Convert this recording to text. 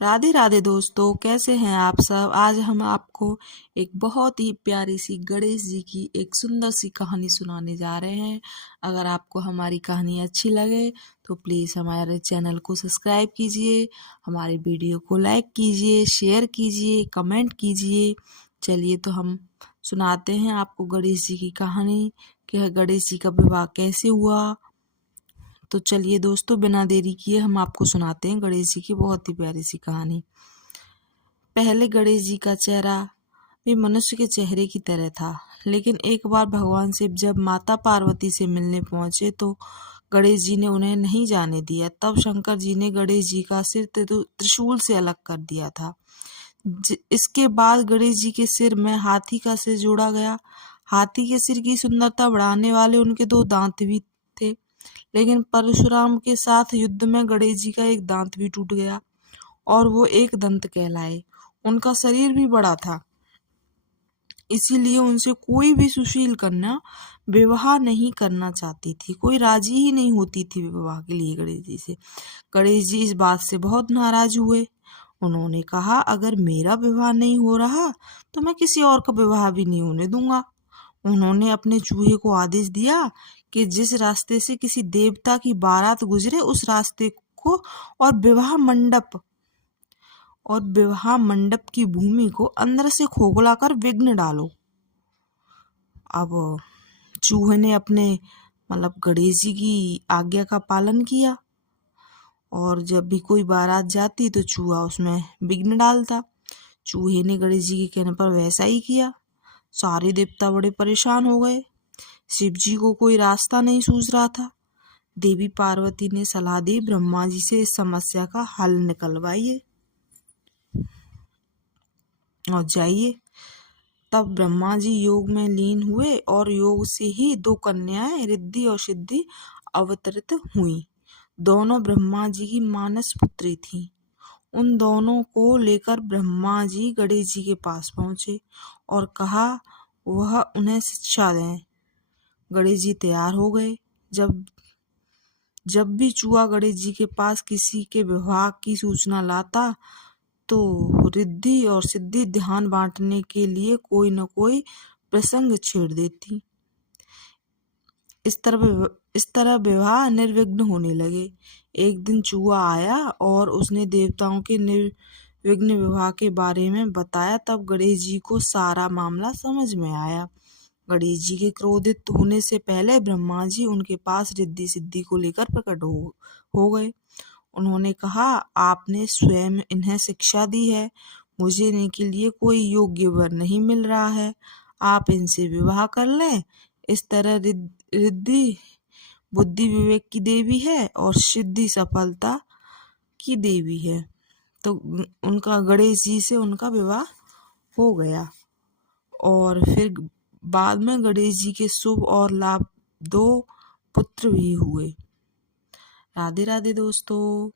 राधे राधे दोस्तों, कैसे हैं आप सब। आज हम आपको एक बहुत ही प्यारी सी गणेश जी की एक सुंदर सी कहानी सुनाने जा रहे हैं। अगर आपको हमारी कहानी अच्छी लगे तो प्लीज़ हमारे चैनल को सब्सक्राइब कीजिए, हमारी वीडियो को लाइक कीजिए, शेयर कीजिए, कमेंट कीजिए। चलिए तो हम सुनाते हैं आपको गणेश जी की कहानी कि गणेश जी का विवाह कैसे हुआ। तो चलिए दोस्तों, बिना देरी किए हम आपको सुनाते हैं गणेश जी की बहुत ही प्यारी सी कहानी। पहले गणेश जी का चेहरा भी मनुष्य के चेहरे की तरह था, लेकिन एक बार भगवान शिव जब माता पार्वती से मिलने पहुंचे तो गणेश जी ने उन्हें नहीं जाने दिया। तब शंकर जी ने गणेश जी का सिर त्रिशूल से अलग कर दिया था। इसके बाद गणेश जी के सिर में हाथी का सिर जोड़ा गया। हाथी के सिर की सुंदरता बढ़ाने वाले उनके 2 दांत भी थे, लेकिन परशुराम के साथ युद्ध में गणेश जी का एक दांत भी टूट गया और वो एक दंत कहलाए। उनका शरीर भी बड़ा था, इसीलिए उनसे कोई भी सुशील कन्या विवाह नहीं करना चाहती थी। कोई राजी ही नहीं होती थी विवाह के लिए गणेश जी से। गणेश जी इस बात से बहुत नाराज हुए। उन्होंने कहा, अगर मेरा विवाह नहीं हो रहा तो मैं किसी और का विवाह भी नहीं होने दूंगा। उन्होंने अपने चूहे को आदेश दिया कि जिस रास्ते से किसी देवता की बारात गुजरे उस रास्ते को और विवाह मंडप की भूमि को अंदर से खोखला कर विघ्न डालो। अब चूहे ने अपने गणेश जी की आज्ञा का पालन किया और जब भी कोई बारात जाती तो चूहा उसमें विघ्न डालता। चूहे ने गणेश जी के कहने पर वैसा ही किया। सारे देवता बड़े परेशान हो गए। शिव जी को कोई रास्ता नहीं सूझ रहा था। देवी पार्वती ने सलाह दी, ब्रह्मा जी से इस समस्या का हल निकलवाइए और जाइए। तब ब्रह्मा जी योग में लीन हुए और योग से ही 2 कन्याएं रिद्धि और सिद्धि अवतरित हुई। दोनों ब्रह्मा जी की मानस पुत्री थीं। उन दोनों को लेकर ब्रह्मा जी गणेश जी के पास पहुंचे और कहा वह उन्हें शिक्षा दें। गणेश जी तैयार हो गए। जब जब भी चूहा गणेश जी के पास किसी के विवाह की सूचना लाता तो रिद्धि और सिद्धि ध्यान बांटने के लिए कोई न कोई प्रसंग छेड़ देती। इस तरह विवाह निर्विघ्न होने लगे। एक दिन चूहा आया और उसने देवताओं के निर्विघ्न विवाह के बारे में बताया। तब गणेश जी को सारा मामला समझ में आया। गणेश जी के क्रोधित होने से पहले ब्रह्मा जी उनके पास रिद्धि सिद्धि को लेकर प्रकट हो गए। उन्होंने कहा, आपने स्वयं इन्हें शिक्षा दी है, मुझे इनके लिए कोई योग्य वर नहीं मिल रहा है, आप इनसे विवाह कर लें। इस तरह रिद्धि बुद्धि विवेक की देवी है और सिद्धि सफलता की देवी है। तो उनका गणेश जी से उनका विवाह हो गया और फिर बाद में गणेश जी के शुभ और लाभ 2 पुत्र भी हुए। राधे राधे दोस्तों।